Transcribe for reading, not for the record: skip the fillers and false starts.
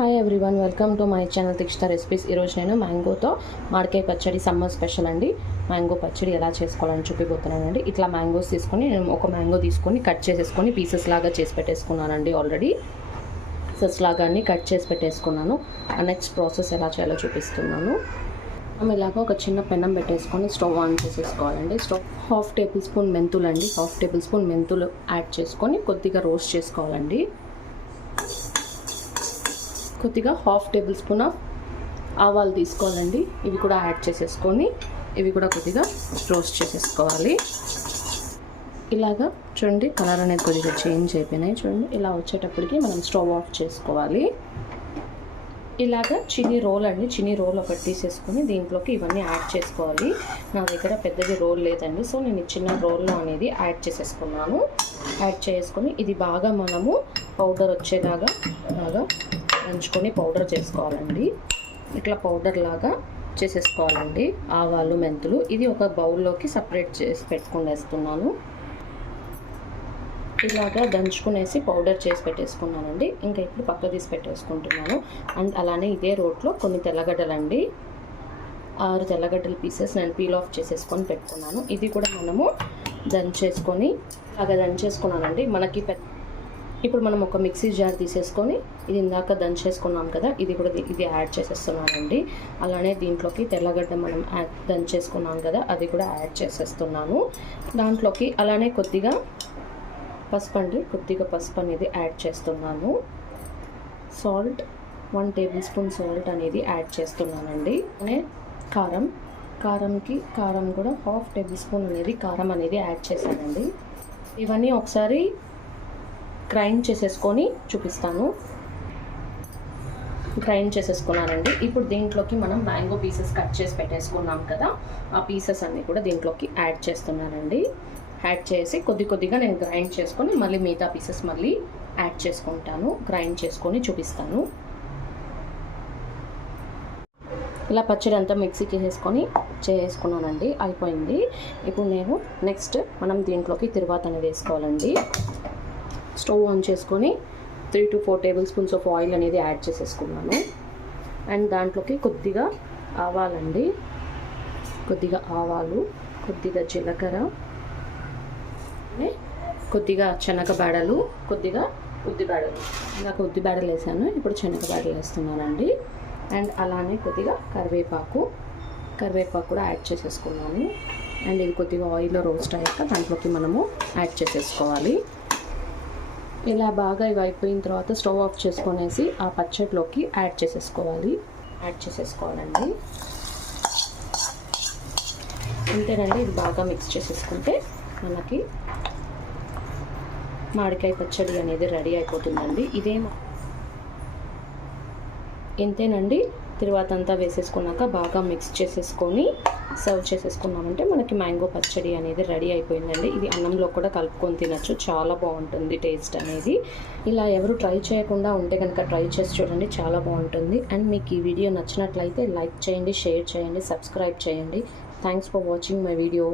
Hi everyone, welcome to my channel Thikshitha recipes. ఈరోజు నేను మ్యాంగోతో మామిడికాయ పచ్చడి సమ్మర్ స్పెషల్ అండి. మ్యాంగో పచ్చడి ఎలా చేసుకోవాలని చూపిపోతున్నానండి. ఇట్లా మ్యాంగోస్ తీసుకొని నేను ఒక మ్యాంగో తీసుకొని కట్ చేసేసుకొని పీసెస్ లాగా చేసి పెట్టేసుకున్నానండి. ఆల్రెడీ పీసెస్ లాగా అన్ని కట్ చేసి పెట్టేసుకున్నాను. నెక్స్ట్ ప్రాసెస్ ఎలా చేయాలో చూపిస్తున్నాను. మనం ఇలాగ ఒక చిన్న పెనం పెట్టేసుకొని స్టవ్ ఆన్ చేసేసుకోవాలండి. స్టవ్ హాఫ్ టేబుల్ స్పూన్ మెంతులు అండి, హాఫ్ టేబుల్ స్పూన్ మెంతులు యాడ్ చేసుకొని కొద్దిగా రోస్ట్ చేసుకోవాలండి. కొద్దిగా హాఫ్ టేబుల్ స్పూన్ ఆఫ్ ఆవాలు తీసుకోవాలండి. ఇవి కూడా యాడ్ చేసేసుకొని ఇవి కూడా కొద్దిగా రోస్ట్ చేసేసుకోవాలి. ఇలాగా చూడండి, కలర్ అనేది కొద్దిగా చేంజ్ అయిపోయినాయి. చూడండి, ఇలా వచ్చేటప్పటికి మనం స్టవ్ ఆఫ్ చేసుకోవాలి. ఇలాగా చిన్ని రోల్ అండి, చిన్ని రోల్ ఒకటి తీసేసుకొని దీంట్లోకి ఇవన్నీ యాడ్ చేసుకోవాలి. నా దగ్గర పెద్దది రోల్ లేదండి, సో నేను చిన్న రోల్లో అనేది యాడ్ చేసేసుకున్నాను. యాడ్ చేసుకొని ఇది బాగా మనము పౌడర్ వచ్చేలాగా బాగా దంచుకొని పౌడర్ చేసుకోవాలండి. ఇట్లా పౌడర్ లాగా చేసేసుకోవాలండి. ఆవాలు మెంతులు ఇది ఒక బౌల్లోకి సపరేట్ చేసి పెట్టుకునేస్తున్నాను. ఇలాగా దంచుకునేసి పౌడర్ చేసి పెట్టేసుకున్నానండి. ఇంకా ఇప్పుడు పక్క తీసి పెట్టేసుకుంటున్నాను. అండ్ అలానే ఇదే రోట్లో కొన్ని తెల్లగడ్డలండి, 6 తెల్లగడ్డల పీసెస్ నేను పీల్ ఆఫ్ చేసేసుకొని పెట్టుకున్నాను. ఇది కూడా మనము దంచేసుకొని అలాగా దంచేసుకున్నానండి. మనకి ఇప్పుడు మనం ఒక మిక్సీ జార్ తీసేసుకొని ఇది ఇందాక దంచేసుకున్నాం కదా, ఇది కూడా ఇది యాడ్ చేసేస్తున్నానండి. అలానే దీంట్లోకి తెల్లగడ్డ మనం దంచేసుకున్నాం కదా, అది కూడా యాడ్ చేసేస్తున్నాను. దాంట్లోకి అలానే కొద్దిగా పసుపు అండి, కొద్దిగా పసుపు అనేది యాడ్ చేస్తున్నాను. సాల్ట్ 1 టేబుల్ స్పూన్ సాల్ట్ అనేది యాడ్ చేస్తున్నానండి. అలానే కారం కూడా హాఫ్ టేబుల్ స్పూన్ అనేది కారం అనేది యాడ్ చేశానండి. ఇవన్నీ ఒకసారి గ్రైండ్ చేసేసుకొని చూపిస్తాను. గ్రైండ్ చేసేసుకున్నానండి. ఇప్పుడు దీంట్లోకి మనం మ్యాంగో పీసెస్ కట్ చేసి పెట్టేసుకున్నాం కదా, ఆ పీసెస్ అన్నీ కూడా దీంట్లోకి యాడ్ చేస్తున్నానండి. యాడ్ చేసి కొద్దిగా నేను గ్రైండ్ చేసుకొని మళ్ళీ మిగతా పీసెస్ మళ్ళీ యాడ్ చేసుకుంటాను. గ్రైండ్ చేసుకొని చూపిస్తాను. ఇలా పచ్చడి అంతా మిక్సీ చేసుకున్నానండి. అయిపోయింది. ఇప్పుడు నేను నెక్స్ట్ మనం దీంట్లోకి తిరువాత అనేది వేసుకోవాలండి. స్టవ్ ఆన్ చేసుకొని 3 to 4 table spoons of oil అనేది యాడ్ చేసేసుకున్నాను. అండ్ దాంట్లోకి కొద్దిగా ఆవాలండి, కొద్దిగా ఆవాలు, కొద్దిగా జీలకర్ర, కొద్దిగా శనగబేడలు, కొద్దిగా ఉద్దిబేడలు. ఇందాక ఉద్దిబేడలు వేసాను, ఇప్పుడు శనగబేడలు వేస్తున్నానండి. అండ్ అలానే కొద్దిగా కరివేపాకు కూడా యాడ్ చేసేసుకున్నాను. అండ్ ఇది కొద్దిగా ఆయిల్లో రోస్ట్ అయ్యాక దాంట్లోకి మనము యాడ్ చేసేసుకోవాలి. ఇలా బాగా ఇవి అయిపోయిన తర్వాత స్టవ్ ఆఫ్ చేసుకొనేసి ఆ పచ్చడిలోకి యాడ్ చేసేసుకోవాలండి. అంతేనండి, ఇది బాగా మిక్స్ చేసేసుకుంటే మనకి మామిడికాయ పచ్చడి అనేది రెడీ అయిపోతుందండి. ఇంతేనండి. తరువాత అంతా వేసేసుకున్నాక బాగా మిక్స్ చేసేసుకొని సర్వ్ చేసేసుకున్నామంటే మనకి మ్యాంగో పచ్చడి అనేది రెడీ అయిపోయిందండి. ఇది అన్నంలో కూడా కలుపుకొని తినచ్చు, చాలా బాగుంటుంది టేస్ట్ అనేది. ఇలా ఎవరు ట్రై చేయకుండా ఉంటే కనుక ట్రై చేసి చూడండి, చాలా బాగుంటుంది. అండ్ మీకు ఈ వీడియో నచ్చినట్లయితే లైక్ చేయండి, షేర్ చేయండి, సబ్స్క్రైబ్ చేయండి. Thanks for watching my video.